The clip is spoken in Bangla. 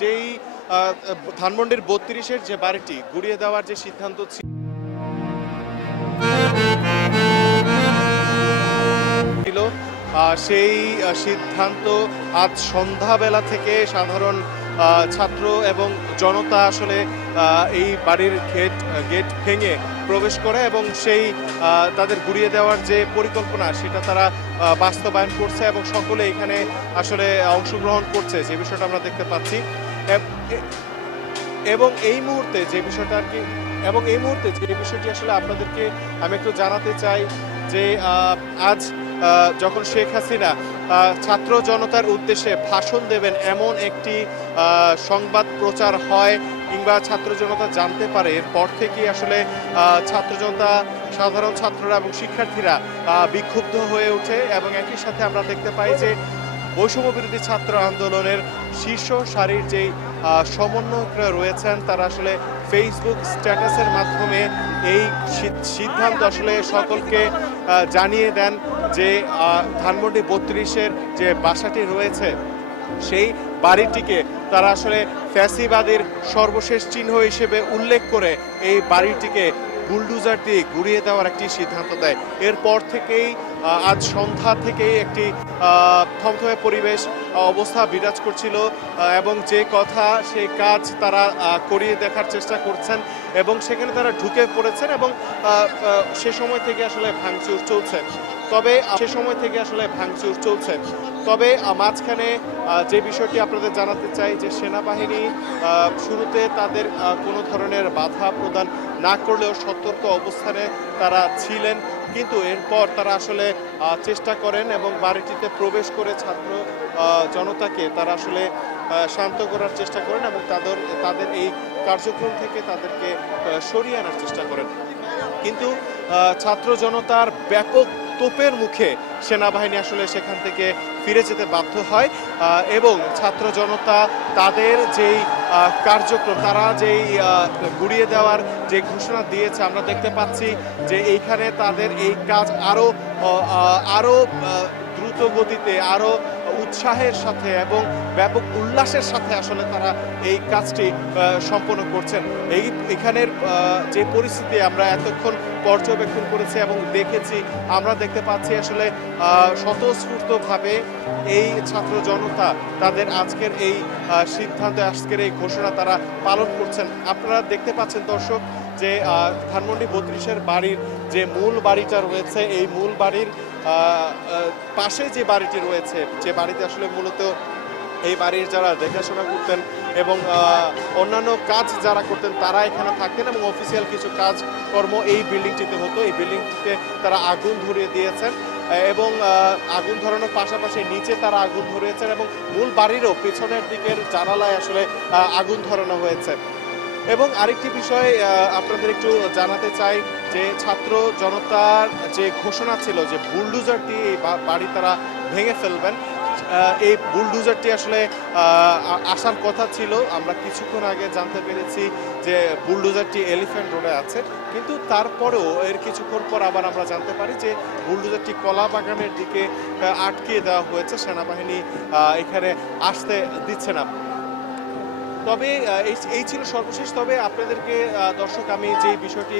যেই ধানমন্ডির বত্রিশের যে বাড়িটি, গুড়িয়ে দেওয়ার যে সিদ্ধান্ত ছিল সেই সিদ্ধান্ত আজ সন্ধ্যাবেলা থেকে সাধারণ ছাত্র এবং জনতা আসলে এই বাড়ির গেট গেট ভেঙে প্রবেশ করে এবং সেই তাদের গুড়িয়ে দেওয়ার যে পরিকল্পনা, সেটা তারা বাস্তবায়ন করছে এবং সকলে এখানে আসলে অংশগ্রহণ করছে, যে বিষয়টা আমরা দেখতে পাচ্ছি। এবং এই মুহূর্তে যে বিষয়টা আর কি, এবং এই মুহূর্তে যে বিষয়টি আসলে আপনাদেরকে আমি একটু জানাতে চাই যে আজ যখন শেখ হাসিনা ছাত্র জনতার উদ্দেশ্যে ভাষণ দেবেন এমন একটি সংবাদ প্রচার হয় কিংবা ছাত্র জনতা জানতে পারে। এরপর থেকেই আসলে ছাত্র জনতা, সাধারণ ছাত্ররা এবং শিক্ষার্থীরা বিক্ষুব্ধ হয়ে ওঠে এবং একই সাথে আমরা দেখতে পাই যে বৈষম্য বিরোধী ছাত্র আন্দোলনের শীর্ষ সারির যেই সমন্বয়করা রয়েছেন, তারা আসলে ফেসবুক স্ট্যাটাসের মাধ্যমে এই সিদ্ধান্ত আসলে সকলকে জানিয়ে দেন যে ধানমন্ডি বত্রিশের যে বাসাটি রয়েছে, সেই বাড়িটিকে তারা আসলে ফ্যাসিবাদের সর্বশেষ চিহ্ন হিসেবে উল্লেখ করে এই বাড়িটিকে বুলডুজার দিয়ে ঘুরিয়ে দেওয়ার একটি সিদ্ধান্ত দেয়। এরপর থেকেই আজ সন্ধ্যা থেকেই একটি থমথমে পরিবেশ অবস্থা বিরাজ করছিল এবং যে কথা, সেই কাজ তারা করিয়ে দেখার চেষ্টা করছেন এবং সেখানে তারা ঢুকে পড়েছেন এবং সে সময় থেকে আসলে ভাঙচুর চলছে। তবে সে সময় থেকে আসলে ভাঙচুর চলছে। তবে মাঝখানে যে বিষয়টি আপনাদের জানাতে চাই যে সেনাবাহিনী শুরুতে তাদের কোনো ধরনের বাধা প্রদান না করলেও সতর্ক অবস্থানে তারা ছিলেন। কিন্তু এরপর তারা আসলে চেষ্টা করেন এবং বাড়িটিতে প্রবেশ করে ছাত্র জনতাকে তারা আসলে শান্ত করার চেষ্টা করেন এবং তাদের তাদের এই কার্যক্রম থেকে তাদেরকে সরিয়ে আনার চেষ্টা করেন। কিন্তু ছাত্র জনতার ব্যাপক তোপের মুখে সেনাবাহিনী আসলে সেখান থেকে ফিরে যেতে বাধ্য হয় এবং ছাত্র জনতা তাদের যেই কার্যক্রম, তারা যেই গুড়িয়ে দেওয়ার যে ঘোষণা দিয়েছে, আমরা দেখতে পাচ্ছি যে এইখানে তাদের এই কাজ আরও আরও দ্রুত গতিতে আরও উৎসাহের সাথে এবং ব্যাপক উল্লাসের সাথে আসলে তারা এই কাজটি সম্পন্ন করছেন। এই এখানের যে পরিস্থিতি আমরা এতক্ষণ পর্যবেক্ষণ করেছি এবং দেখেছি, আমরা দেখতে পাচ্ছি আসলে স্বতঃস্ফূর্তভাবে এই ছাত্র জনতা তাদের আজকের এই সিদ্ধান্ত, আজকের এই ঘোষণা তারা পালন করছেন। আপনারা দেখতে পাচ্ছেন দর্শক যে ধানমন্ডি বত্রিশের বাড়ির যে মূল বাড়িটা রয়েছে, এই মূল বাড়ির পাশে যে বাড়িটি রয়েছে, যে বাড়িতে আসলে মূলত এই বাড়ির যারা দেখাশোনা করতেন এবং অন্যান্য কাজ যারা করতেন, তারা এখানে থাকতেন এবং অফিসিয়াল কিছু কাজ কর্ম এই বিল্ডিংটিতে হতো। এই বিল্ডিংটিতে তারা আগুন ধরিয়ে দিয়েছেন এবং আগুন ধরানোর পাশাপাশি নিচে তারা আগুন ধরিয়েছেন এবং মূল বাড়িরও পেছনের দিকের জানালায় আসলে আগুন ধরানো হয়েছে। এবং আরেকটি বিষয় আপনাদের একটু জানাতে চাই যে ছাত্র জনতার যে ঘোষণা ছিল যে বুলডুজার দিয়ে এই বাড়ি তারা ভেঙে ফেলবেন এই বুলডুজারটি আসলে আসার কথা ছিল। আমরা কিছুক্ষণ আগে জানতে পেরেছি যে বুলডুজারটি এলিফ্যান্ট রোডে আছে। কিন্তু তারপরেও এর কিছুক্ষণ পর আবার আমরা জানতে পারি যে বুলডুজারটি কলা বাগানের দিকে আহ, আটকিয়ে দেওয়া হয়েছে। সেনাবাহিনী এখানে আসতে দিচ্ছে না। তবে এই ছিল সর্বশেষ তবে আপনাদেরকে দর্শক আমি যে বিষয়টি